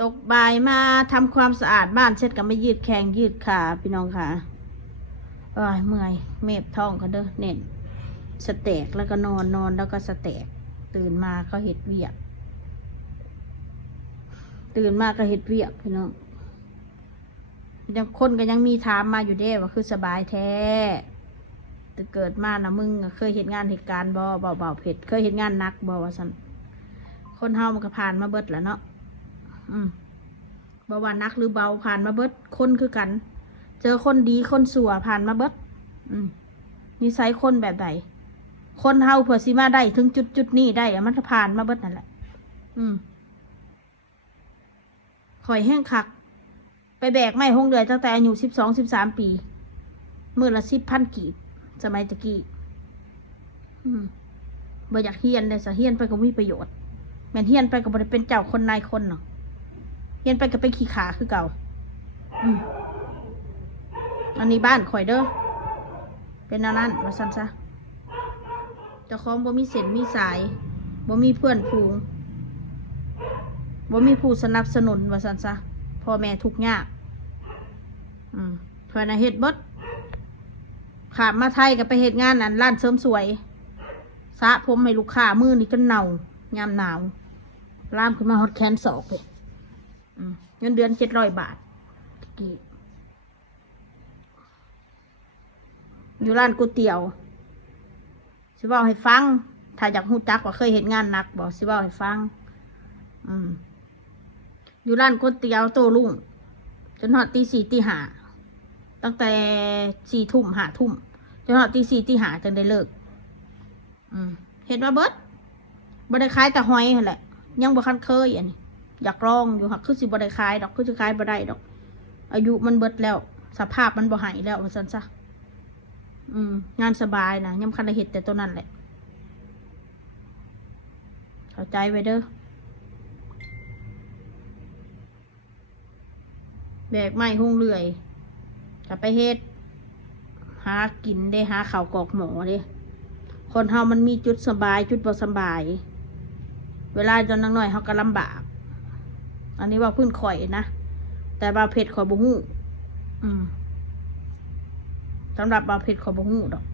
ตกบ่ายมาทำความสะอาดบ้านเช็ดกับไม่ยืดแขงยืดขาพี่น้องค่ะเอ้ยเมื่อยเมบท้องก็เด้อเน่นสเต็กแล้วก็นอนนอนแล้วก็สเต็กตื่นมาก็เห็ดเวียก ตื่นมาก็เห็ดเวียกพี่น้องยังคนก็ยังมีถามมาอยู่เด้ว่าคือสบายแท้แต่เกิดมานะมึงเคยเห็นงานเหตุการณ์บ่เบาเบาๆเผ็ดเคยเห็นงานนักบ่ว่าสันคนเฮามันก็ผ่านมาเบิดแล้วเนาะ อืมบ่ว่านักหรือเบาผ่านมาเบิดคนคือกัน เจอคนดีคนสัวผ่านมาเบิดอืมนิสัยคนแบบใดคนเฮาเผื่อสิมาได้ถึงจุดจุดนี้ได้อะมันผ่านมาเบิดนั่นแหละ อืมข่อยแห้งคัก ไปแบกไม้หงเดือยตั้งแต่อายุสิบสองสิบสามปี มือละสิบพันกีบสมัยตะกี้อืมบ่อยากเฮียนเลยสะเฮียนไปก็มีประโยชน์แม่นเฮียนไปก็บ่ได้เป็นเจ้าคนนายคนเนาะ เฮียนไปก็เป็นขี้ขาคือเก่า อืมอันนี้บ้านข่อยเด้อ เป็นแนวนั้นว่าซั่นซะเจ้าของบ่มีเส้นมีสายบ่มีเพื่อนฝูงบ่มีผู้สนับสนุนว่าซั่นซะพ่อแม่ทุกยากอืมเพิ่นน่ะเฮ็ดเบิดขามมาไทยก็ไปเฮ็ดงานอันร้านเสริมสวยสระผมให้ลูกค้ามือนี่จนเน่ายามหนาวล่ามขึ้นมาฮอตแคนสอกเลย เงินเดือนเจ็ดร้อยบาทกี่อยู่ร้านก๋วยเตี๋ยวสิบอกให้ฟัง ถ้าอยากหูจักว่าเคยเห็นงานหนักบอกสิบอกให้ฟัง อืม อยู่ร้านก๋วยเตี๋ยวโตรุ่งจนหอดตีสี่ตีห้าตั้งแต่สี่ทุ่มห้าทุ่มจนหอดตีสี่ตีห้าจนได้เลิก อืม เห็นว่าเบิดบ่ได้ขายแต่หอยแหละ ยังบ่คันเคยอันนี้ อยากลองอยู่หักคือสิบ่ได้ขายดอกคือสิขายบ่ได้ดอก อายุมันเบิดแล้ว สภาพมันบ่หายแล้วว่าซั่นซะอืม งานสบายนะยังคันได้เฮ็ดแต่ตัวนั้นแหละ เข้าใจไว้เด้อแบกไม้หุ่งเลื่อยกลับไปเฮ็ด หากินได้หาข้าวกอกหมอเด้คนเฮามันมีจุดสบายจุดบ่สบาย เวลาจนนังหน่อยเขาก็ลำบาก อันนี้ว่าพื้นข่อยนะ แต่บาเพชรข่อยบ่ฮู้อืมสำหรับบาเพชรข่อยบ่ฮู้ดอก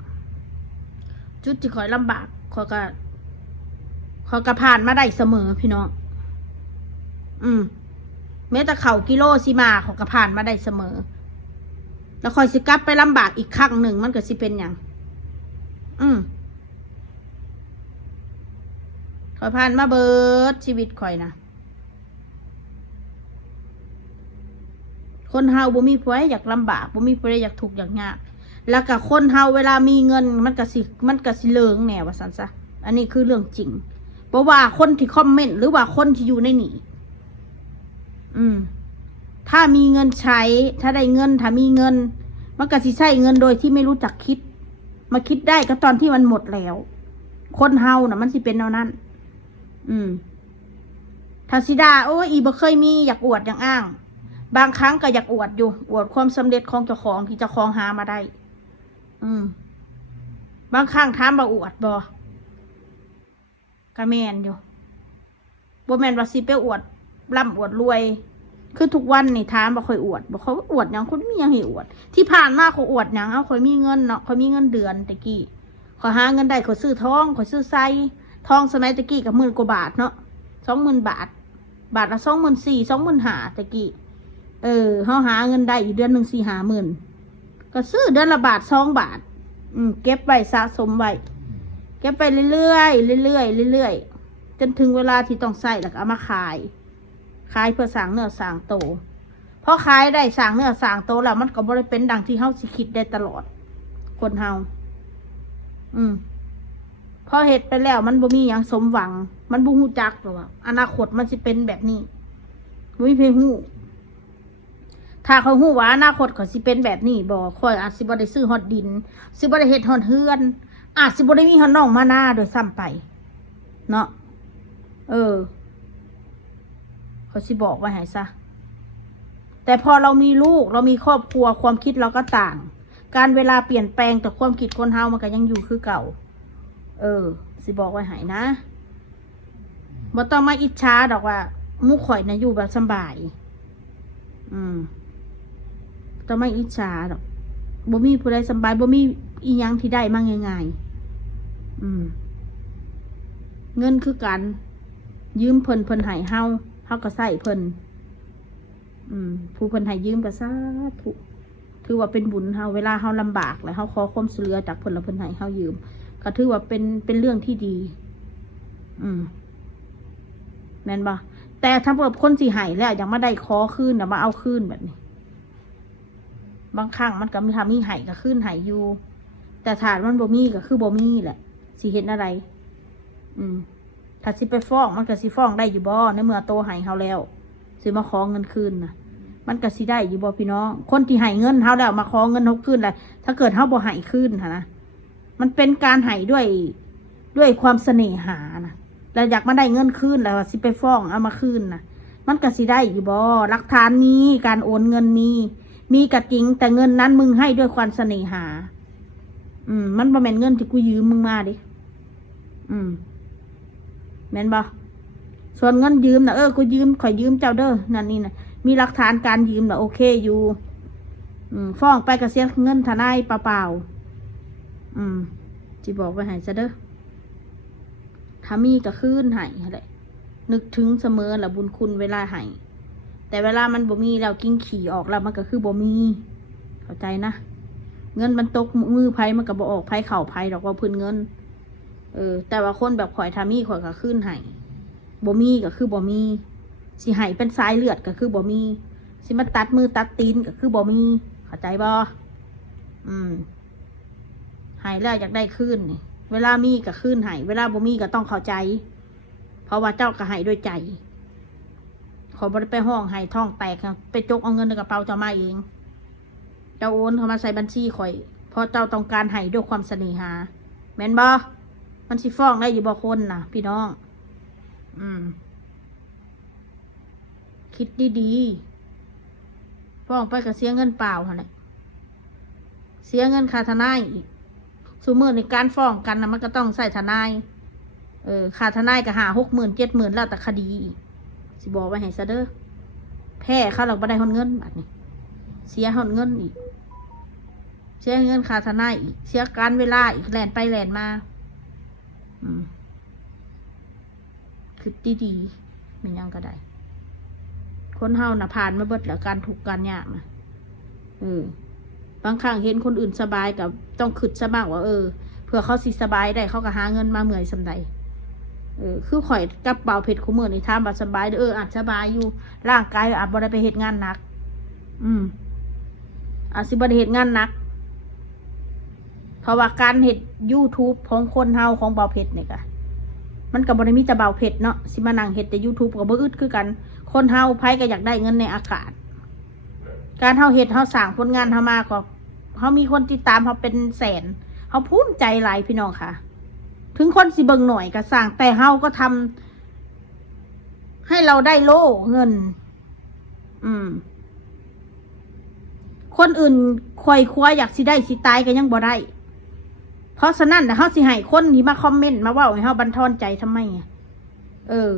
จุดที่ข่อยลำบากข่อยก็ข่อยก็ผ่านมาได้เสมอพี่น้อง อืมแม้แต่เข่ากิโลสิมาข่อยก็ผ่านมาได้เสมอ แล้วข่อยสิกลับไปลำบากอีกครั้งหนึ่งมันก็สิเป็นอย่าง อืมข่อยผ่านมาเบิดชีวิตข่อยนะ คนเฮาบ่มีผู้ใดอยากลำบากบ่มีผู้ใดอยากทุกข์อยากยากแล้วก็คนเฮาเวลามีเงินมันก็สิมันก็สิเลิงแน่ว่าซั่นซะอันนี้คือเรื่องจริงบ่ว่าคนที่คอมเมนต์หรือว่าคนที่อยู่ในนี่อืม ถ้ามีเงินใช้ ถ้าได้เงิน ถ้ามีเงิน มันก็สิใช้เงินโดยที่ไม่รู้จักคิด มาคิดได้ก็ตอนที่มันหมดแล้ว คนเฮาน่ะ มันสิเป็นแนวนั้น อืมทาสิดาโอ้ยอีบ่เคยมีอยากอวดอยากอ้าง บางครั้งก็อยากอวดอยู่ อวดความสำเร็จของเจ้าของที่เจ้าของหามาได้ อืม บางครั้งถามาอวดบ่ก็แมนอยู่บ่แมนว่าสิไปอวดร่ำอวดรวย คือทุกวันนี่ถามว่าค่อยอวดบ่เขาอวดหยังคนมีหยังให้อวด ที่ผ่านมาเขาอวดหยังเอาคอยมีเงินเนาะคอยมีเงินเดือนตะกี้ขอยหาเงินได้ขอยซื้อทองขอยซื้อไซทองสมัยตะกี้กับหมื่นกว่าบาทเนาะสองหมื่นบาท บาทละสองหมื่นสี่สองหมื่นห้าตะกี้ เออเขาหาเงินได้อยู่เดือนหนึ่งสี่หาหมื่นก็ซื้อเดือนละบาทสองบาท อืมเก็บไว้สะสมไว้เก็บไปเรื่อยๆเรื่อยๆเรื่อยๆจนถึงเวลาที่ต้องใส่แล้วก็เอามาขาย ขายเพื่อสร้างเนื้อสร้างโตพอขายได้สร้างเนื้อสร้างโตแล้วมันก็บ่ได้เป็นดังที่เฮาสิคิดได้ตลอด คนเฮาอืมพอเห็ดไปแล้วมันบ่มีอย่างสมหวัง มันบ่ฮู้จักหรอว่าอนาคตมันสิเป็นแบบนี้บ่มีเพลงฮู้ ถ้าเขาฮู้ว่าอนาคตเขาสิเป็นแบบนี้บ่ค่อยอาจสิบ่ได้ซื้อฮอดดินสิบ่ได้เฮ็ดฮอดเฮือน อาจสิบ่ได้มีฮอดน้องมาหน้าโดยซ้ำไป เนาะเออ เขาสิบอกไว้ให้ซะแต่พอเรามีลูกเรามีครอบครัวความคิดเราก็ต่าง การเวลาเปลี่ยนแปลงแต่ความคิดคนเฮามันก็ยังอยู่คือเก่า เออ สิบอกไว้ให้นะบ่ต้องมาอิจฉาดอกว่ามุข่อยนะอยู่แบบสบาย อืม จะไม่อิจฉาหรอกบ่มีผู้ใดสบายบ่มีอีหยังที่ได้มาง่ายๆอืม เงินคือกัน ยืมเพิ่นเพิ่นให้เฮาเฮาก็ใส่เพิ่นอืม ผู้เพิ่นห้ยืมก็สาธุถือว่าเป็นบุญเฮาเวลาเฮาลำบากแล้วเฮาขอความช่วยเหลือจากเพิ่นแล้วเพิ่นให้เฮายืม ก็ถือว่าเป็นเป็นเรื่องที่ดี อืมแม่นบ่แต่ถ้าเกิดคนสิให้แล้วยังมาได้ขอคืนน่ะมาเอาคืนแบบนี้ บางครั้งมันก็มีทำมีให้ก็คืนให้อยู่ แต่ถานมันบ่มีก็คือบ่มีแหละสิเห็นอะไร อืม ถ้าสิไปฟ้องมันก็สิฟ้องได้อยู่บ่ในเมื่อโตให้เฮาแล้วสิมาขอเงินคืนนะมันก็สิได้อยู่บ่พี่น้อง คนที่ให้เงินเฮาแล้วมาขอเงินเฮาคืนแหละถ้าเกิดเฮาบ่ให้คืนนนะมันเป็นการให้ด้วยด้วยความเสน่หานะแล้วอยากมาได้เงินคืนแล้วสิไปฟ้องเอามาคืนนะมันก็สิได้อยู่บ่หลักฐานมีการโอนเงินมี มีกระจริง แต่เงินนั้นมึงให้ด้วยความเสน่หา อืม มันบ่แม่นเงินที่กูยืมมึงมาดิ อืม แม่นบ่ส่วนเงินยืมนะเออกูยืมขอยยืมเจ้าเด้อนั่นนี่นะมีหลักฐานการยืมนะโอเคอยู่ อืมฟ้องไปก็เสียเงินทนายเปล่าๆอืมจีบอกไว้ให้ซะเด้อถ้ามีก็คืนให้แหละนึกถึงเสมอละบุญคุณเวลาให้ แต่เวลามันบ่มีแล้วกิ้งขี่ออกแล้วมันก็คือบ่มี เข้าใจนะ เงินมันตกมือไผมันก็บ่ออกไผเข่าไผดอกว่าพื้นเงิน เออ แต่ว่าคนแบบข่อยทามีข่อยก็ขึ้นให้บ่มีก็คือบ่มีสิให้เป็นสายเลือดก็คือบ่มีสิมาตัดมือตัดตีนก็คือบ่มี เข้าใจบ่อืมให้แล้วอยากได้ขึ้นเวลามีก็ขึ้นให้เวลาบ่มีก็ต้องเข้าใจ เพราะว่าเจ้าก็ให้ด้วยใจ ขอบ่ได้ไปห้องให้ท้องแตกครับไปจกเอาเงินในกระเป๋าเจ้ามาเองเจ้าโอนเข้ามาใส่บัญชีข่อยเพราะเจ้าต้องการให้ด้วยความเสน่หา แม่นบ่มันสิฟ้องได้อยู่บ่คนนะพี่น้อง อืม คิดดีๆฟ้องไปก็เสียเงินเปล่าหั่นแหละเสียเงินค่าทนายอีกสมมติในการฟ้องกันนะมันก็ต้องใส่ทนาย เออค่าทนายก็หาหกหมื่นเจ็ดหมื่นแล้วแต่คดีอีก สิบอกไว้ให้ซะเด้อแพ้เขาเราบ่ได้หอนเงินบัดนี้เสียหอนเงินอีก เสียเงินคาทนายอีก เสียการเวลาอีกแลนไปแลนมาอืมคือดีๆมันยังก็ได้ คนเฮาน่ะผ่านมาเบิดแล้วการถูกการยากนะเออบางครั้งเห็นคนอื่นสบายกับต้องขึ้นซะบ้างว่าเออเผื่อเขาสิสบายได้เขาก็หาเงินมาเหมื่อยสำใด เออคือข่อยกับเบาเพชรคู่มือนี่ทามบัดสบายเด้อเอออาจสบายอยู่ร่างกายอาจบ่ได้ไปเหตุงานหนัก อืมอาจสิบ่ได้เหตุงานหนักเพราะว่าการเห็ด YouTube ของคนเฮาของเบาเพชรเนี่ยก็มันก็บ่ได้มีแต่เบาเพชรเนาะสิมานั่งเห็ดแต่ YouTube ก็บ่อึดคือกัน คนเฮาไผก็อยากได้เงินในอากาศ การเฮาเห็ดเฮาสร้างผลงานเฮามาก็เฮามีคนติดตามเฮาเป็นแสนเฮาภูมิใจหลายพี่น้องค่ะ ถึงคนสิเบิงหน่อยก็สร้างแต่เฮาก็ทำให้เราได้โล่เงิน อืม คนอื่นควยคว้าอยากสิได้สิตายก็ยังบ่ได้ เพราะฉะนั้นนะเฮาสิให้คนที่มาคอมเมนต์มาว่าให้เฮาบันทอนใจทำไมเออ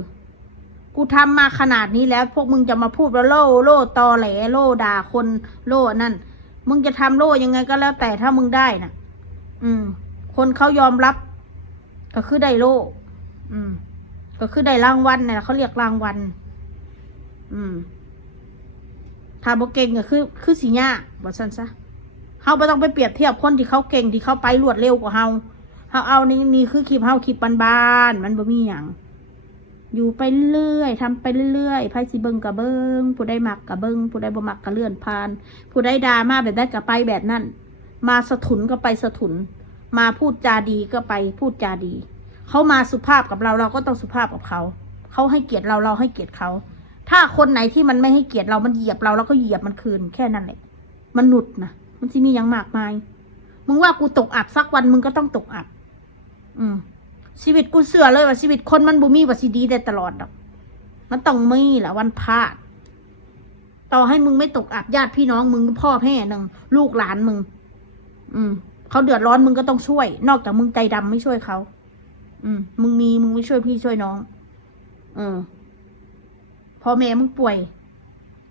กูทำมาขนาดนี้แล้ว พวกมึงจะมาพูดว่าโล่โล่ตอแหลโล่ด่าคนโล่นั่นมึงจะทำโล่ยังไงก็แล้วแต่ถ้ามึงได้น่ะ อืม คนเขายอมรับ ก็คือได้โล่อืม ก็คือได้รางวัลเนี่ยเขาเรียกรางวัล อืม ถ้าบ่เก่งก็คือ คือสิยากบ่ซั่นซะเฮาบ่ต้องไปเปรียบเทียบคนที่เขาเก่งที่เขาไปรวดเร็วกว่าเฮาเฮาเอานี่นี่คือคลิปเฮาคลิปบานๆมันบ่มีหยังอยู่ไปเรื่อยทำไปเรื่อยๆไผสิเบิงก็เบิงผู้ใดมักก็เบิงผู้ใดบ่มักก็เลื่อนผ่าน ผู้ใดด่ามาแบบนั้นก็ไปแบบนั้น มาสะทุนก็ไปสะทุน มาพูดจาดีก็ไปพูดจาดี เขามาสุภาพกับเราเราก็ต้องสุภาพกับเขา เขาให้เกียรติเราเราให้เกียรติเขา ถ้าคนไหนที่มันไม่ให้เกียรติเรามันเหยียบเราเราก็เหยียบมันคืนแค่นั้นแหละมันหนุดนะมันจะมีอย่างมากมาย มึงว่ากูตกอับสักวันมึงก็ต้องตกอับ อืม ชีวิตกูเสือเลยว่าชีวิตคนมันบ่มีว่าสิดีได้ตลอดดอกมันต้องมีแหละวันพลาด ต่อให้มึงไม่ตกอับญาติพี่น้องมึงพ่อแม่หนึ่งลูกหลานมึง อืม เขาเดือดร้อนมึงก็ต้องช่วย นอกจากมึงใจดำไม่ช่วยเขา อืม มึงมีมึงไม่ช่วยพี่ช่วยน้อง เออพ่อแม่มึงป่วย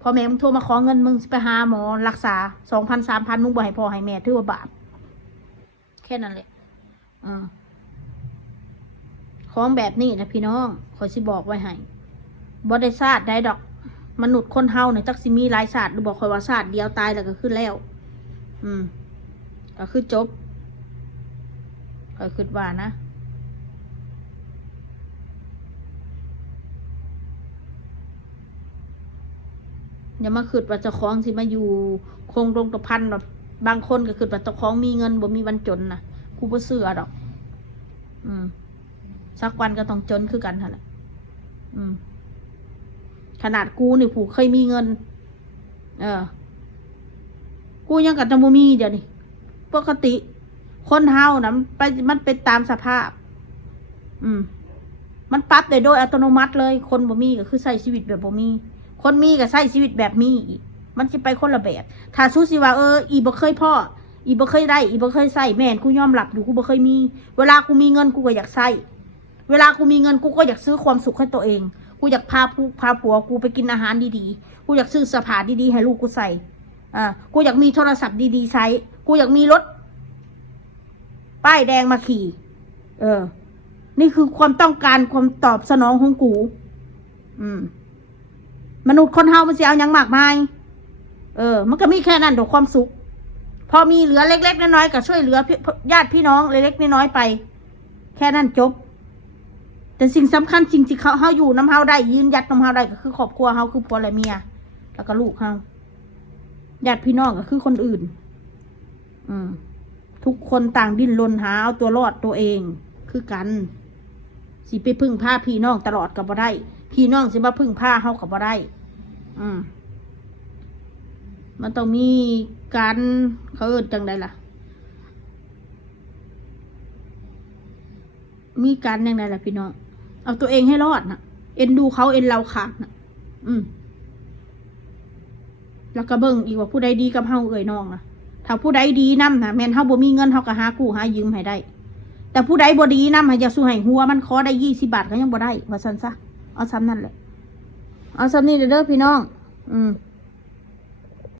พ่อแม่มึงโทรมาขอเงินมึงไปหาหมอรักษาสองพันสามพันมึงบ่ให้พ่อให้แม่ถือว่าบาปแค่นั้นแหละอ่าของแบบนี้นะพี่น้องขอยสิบอกไว้ให้บ่ได้ศาสตร์ได้ดอก มนุษย์คนเฮาเนี่ยจักสิมีหลายศาสตร์หรือบอกคอยว่าศาสตร์เดียวตายแล้วก็คือแล้ว อืม ก็คือจบก็คิดว่านะอย่ามาคิดว่าเจ้าของสิมาอยู่คงรงตะพันแบบบางคนก็คิดว่าเจ้าของมีเงินบ่มีวันจนนะกูบ่เสือดอก อืม สักวันก็ต้องจนคือกันท่านั้นอืม ขนาดกูนี่ผูกเคยมีเงิน เออ กูยังกับจมูมีเดี๋ยวนี้ ปกติ คนเฮานะมันไปมันเป็นตามสภาพ อืม มันปรับได้โดยอัตโนมัติเลย คนบ่มีก็คือใช้ชีวิตแบบบ่มี คนมีก็ใช้ชีวิตแบบมีอีกมันจะไปคนละแบบถ้าสู้สิว่าเอออีบ่เคยพ่ออีบ่เคยได้ อีบ่เคยใส่แม่นกูยอมรับอยู่กูบ่เคยมี เวลากูมีเงินกูก็อยากใส่เวลากูมีเงินกูก็อยากซื้อความสุขให้ตัวเอง กูอยากพาผู้พาผัวกูไปกินอาหารดีๆ กูอยากซื้อเสื้อผ้าดีๆให้ลูกกูใส่ อ่า กูอยากมีโทรศัพท์ดีๆใช้ กูอยากมีรถ ป้ายแดงมาขี่ เออ นี่คือความต้องการความตอบสนองของกู อืม มนุษย์คนเฮามันเสิเอาหยังมากมาย เออ มันก็มีแค่นั้นดอกความสุข พอมีเหลือเล็กๆน้อยๆก็ช่วยเหลือญาติพี่น้องเล็กๆน้อยๆไป แค่นั้นจบ แต่สิ่งสำคัญจริงที่เขาเฮาอยู่น้ำเฮาได้ยืนยัดน้ำเฮาได้ก็คือครอบครัวเฮาคือผัวและเมีย แล้วก็ลูกเฮาญาติพี่น้องก็คือคนอื่น อืม ทุกคนต่างดิ้นรนหาเอาตัวรอดตัวเอง คือกัน สิไปพึ่งพาพี่น้องตลอดกับบ่ได้ พี่น้องสิมาพึ่งพาเฮากับบ่ได้ อืม มันต้องมีการเขาเอิ้นจังไดล่ะ มีการยังไงล่ะพี่น้อง เอาตัวเองให้รอดนะเอ็นดูเขาเอ็นเราขาดนะอืมแล้วก็เบิ่งอีกว่าผู้ใดดีกับเฮาเอ่ยน้องนะ ถ้าผู้ใดดีนำนะแม่นเฮาบ่มีเงินเฮาก็หากู้หายืมให้ได้ แต่ผู้ใดบ่ดีนำให้จะสู้ให้หัวมันขอได้ยี่สิบาทก็ยังบ่ได้ว่าซั่นซะเอาซ้ำนั่นแหละเอาซ้ำนี่เด้อพี่น้อง อืม